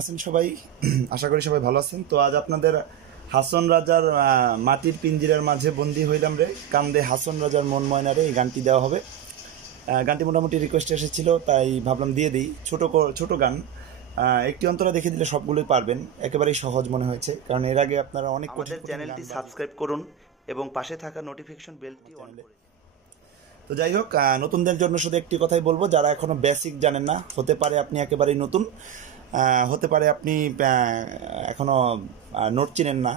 আছেন সবাই? আশা করি সবাই ভালো আছেন। তো আজ আপনাদের হাসন রাজার মাটির পিঞ্জিরার মাঝে বন্দি হইলাম রে, কান্দে হাসন রাজার মন ময়নারে এই গানটি দেওয়া হবে। গানটি মোটামুটি রিকোয়েস্ট এসেছিল, তাই ভাবলাম দিয়ে দিই। ছোট গান, একটি অন্তরা দেখে দিলে সবগুলোই পারবেন। একেবারেই সহজ মনে হয়েছে, কারণ এর আগে আপনারা অনেক চ্যানেলটি সাবস্ক্রাইব করুন এবং পাশে থাকা নোটিফিকেশন বেলটি অন করে। তো যাই হোক, নতুনদের জন্য শুধু একটি কথাই বলবো, যারা এখনো বেসিক জানেন না, হতে পারে আপনি একেবারেই নতুন, হতে পারে আপনি এখনো নোট চিনেন না,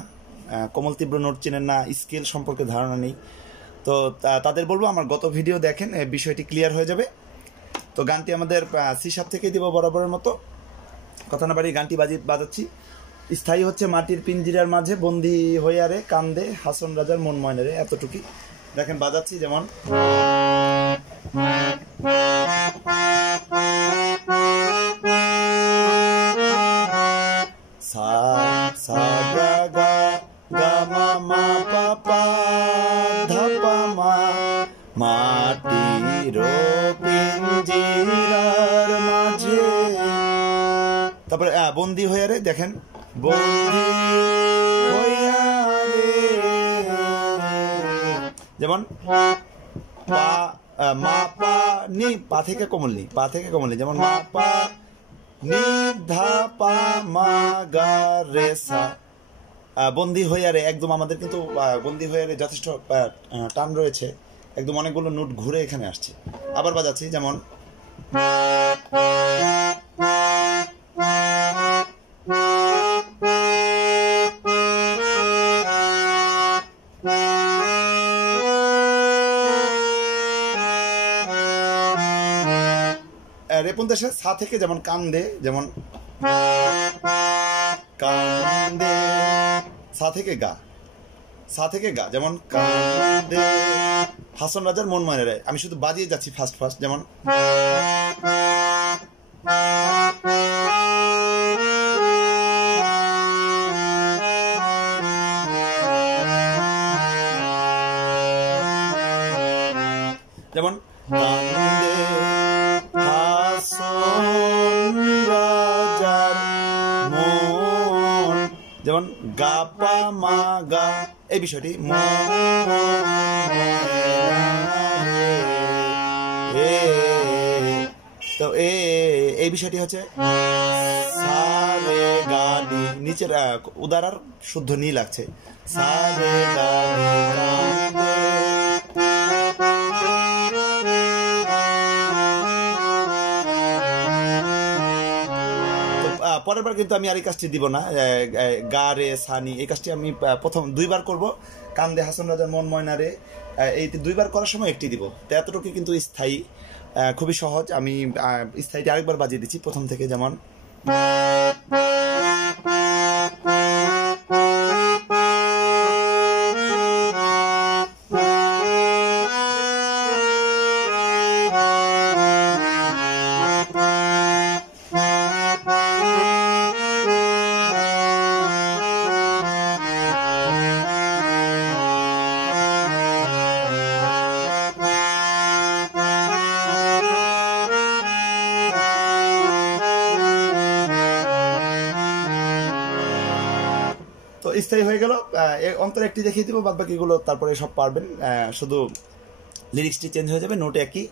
কোমল তীব্র নোট চিনেন না, স্কেল সম্পর্কে ধারণা নেই। তো তাদের বলবো আমার গত ভিডিও দেখেন, বিষয়টি ক্লিয়ার হয়ে যাবে। তো গানটি আমাদের C# থেকেই দিব বরাবরের মতো। কথা না বাড়িয়ে গানটি বাজাচ্ছি। স্থায়ী হচ্ছে মাটির পিঞ্জিরার মাঝে বন্দি হইয়া রে, কান্দে হাসন রাজার মন ময়নারে, এতটুকুই দেখেন বাজাচ্ছি। যেমন সা সা গা গা গা মা মা পা পা ধা পা মা, মাটির পিঞ্জিরার মাঝে। তারপরে বন্দি হইয়া রে, দেখেন বন্দি হইয়া রে, যেমন পা মা পা নি, পা থেকে কোমল নি, পা থেকে কোমল নি, যেমন মা পা নি ধা পা মা গা রে সা। বন্দি হইয়া রে, একদম আমাদের কিন্তু বন্দি হইয়া রে যথেষ্ট টান রয়েছে, একদম অনেকগুলো নোট ঘুরে এখানে আসছে। আবার বাজাচ্ছি, যেমন রেপন দেশে সা থেকে, যেমন কান্দে, যেমন কান্দে, সা থেকে গা, সা থেকে গা, যেমন কান্দে হাসন রাজার মন ময়নারে। আমি শুধু বাজিয়ে যাচ্ছি ফার্স্ট, যেমন যেমন কান্দে হাসন রাজার মন, যেমন গা পা মা গা, এই বিষয়টি তো এই বিষয়টি হচ্ছে সা রে গা নি, নিচের উদারার শুদ্ধ নি লাগছে, সা রে গা নি কান্দে। পরের বার কিন্তু আমি আর এই কাজটি দিব না, গা রে সানি, এই কাজটি আমি প্রথম 2 বার করব। কান্দে হাসন রাজার মন ময়নারে এই 2 বার করার সময় একটি দিব। তো এতটুকু কিন্তু স্থায়ী, খুবই সহজ। আমি স্থায়ীটি আরেকবার বাজিয়ে দিচ্ছি প্রথম থেকে, যেমন স্থায়ী হয়ে গেল। অন্তর একটি দেখিয়ে দিব, বাদ বাকিগুলো তারপরে সব পারবেন, শুধু লিরিক্সটি চেঞ্জ হয়ে যাবে, নোট একই।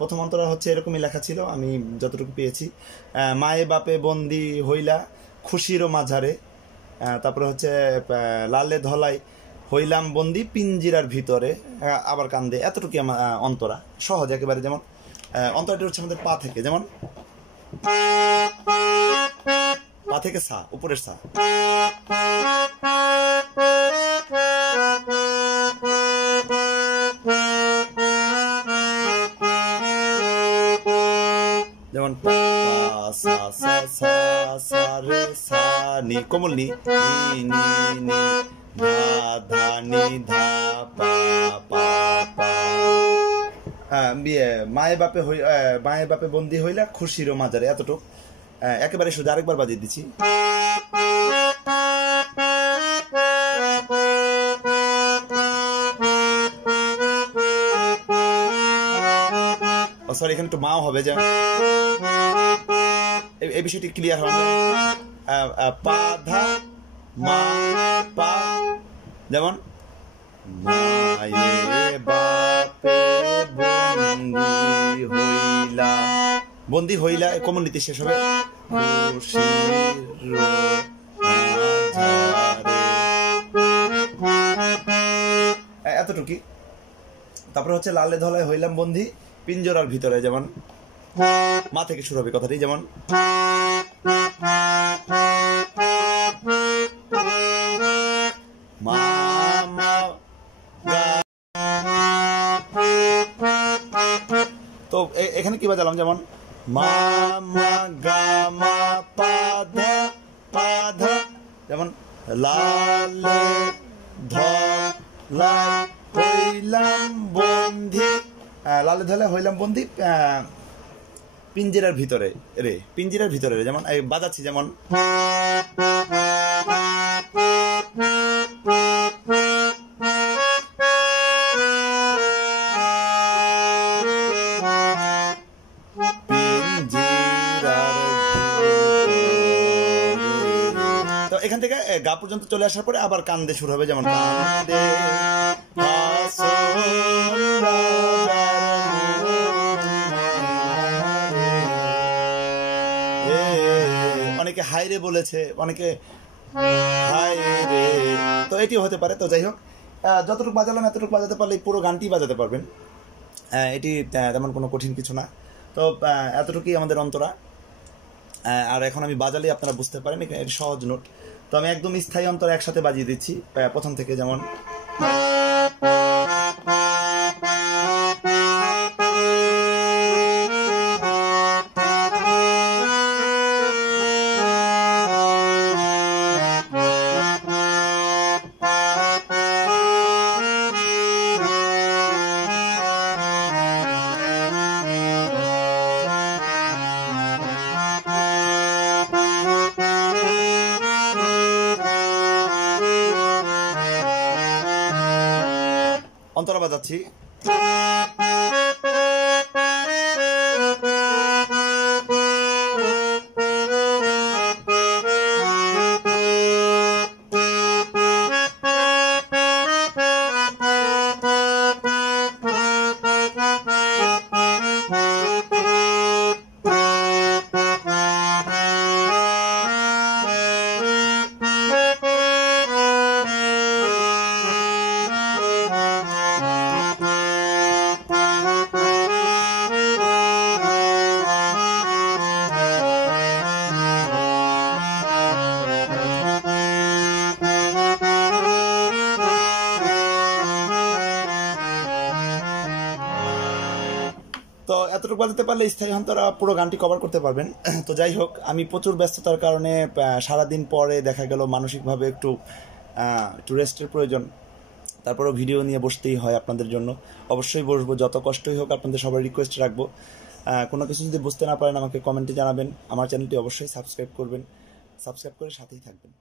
প্রথম অন্তরা হচ্ছে এরকমই লেখা ছিল, আমি যতটুকু পেয়েছি, মায়ে বাপে বন্দি হইলা খুশিরও মাঝারে। তারপরে হচ্ছে লালে ধলাই হইলাম বন্দি পিঞ্জিরার ভিতরে, আবার কান্দে, এতটুকু আমার অন্তরা, সহজ একেবারে। যেমন অন্তরাটি হচ্ছে আমাদের পা থেকে, যেমন পা থেকে সা, উপরের সা, যেমন পা সা সা সা সা রে সা নি, কোমল নি, নি নি ধা ধা নি ধা পা পা পা। মায়ে বাপে বন্দি হইলা খুশিরও মাঝারে, এতটুক একেবারে শুধু। আরেকবার বাজিয়ে দিচ্ছি, সরি, এখানে একটু মাও হবে, যে এই বিষয়টি ক্লিয়ার হবে। পা ধা মা পা, যেমন মায়ে বাপে বন্দি হইলা, বন্দি হইলা কমন নীতি শেষ হবে এতটুকি। তারপরে হচ্ছে লালে ধলায় হইলাম বন্দি পিঞ্জরার ভিতরে, যেমন মা থেকে শুরু হবে কথাটি, যেমন মা মা। তো এখানে কি বাজালাম, যেমন মা মা গা মা পা ধা পা ধা, যেমন লালে ধলায় হইলাম বন্দি, লালে ধলায় হইলাম বন্দি পিঞ্জিরার ভিতরে রে, পিঞ্জিরার ভিতরে রে, যেমন বাজাচ্ছি, যেমন তো এখান থেকে গা পর্যন্ত চলে আসার পরে আবার কান্দে শুরু হবে, যেমন কান্দে হাসন অনেকে হাইরে বলেছে, অনেকে হাইরে, তো এটিও হতে পারে। তো যাই হোক, যতটুকু বাজালাম এতটুকু বাজাতে পারলে পুরো গানটি বাজাতে পারবেন, এটি তেমন কোনো কঠিন কিছু না। তো এতটুকুই আমাদের অন্তরা। আর এখন আমি বাজালে আপনারা বুঝতে পারেন এটি সহজ নোট। তো আমি একদম স্থায়ী অন্তরা একসাথে বাজিয়ে দিচ্ছি প্রথম থেকে, যেমন অন্তরা বাজাচ্ছি। তো এতটুকু বাজাতে পারলে স্থায়ী অন্তরা পুরো গানটি কভার করতে পারবেন। তো যাই হোক, আমি প্রচুর ব্যস্ততার কারণে সারাদিন পরে দেখা গেল মানসিকভাবে একটু রেস্টের প্রয়োজন, তারপরেও ভিডিও নিয়ে বসতেই হয় আপনাদের জন্য। অবশ্যই বসবো, যত কষ্টই হোক, আপনাদের সবার রিকোয়েস্ট রাখবো। কোনো কিছু যদি বুঝতে না পারেন আমাকে কমেন্টে জানাবেন। আমার চ্যানেলটি অবশ্যই সাবস্ক্রাইব করবেন, সাবস্ক্রাইব করে সাথেই থাকবেন।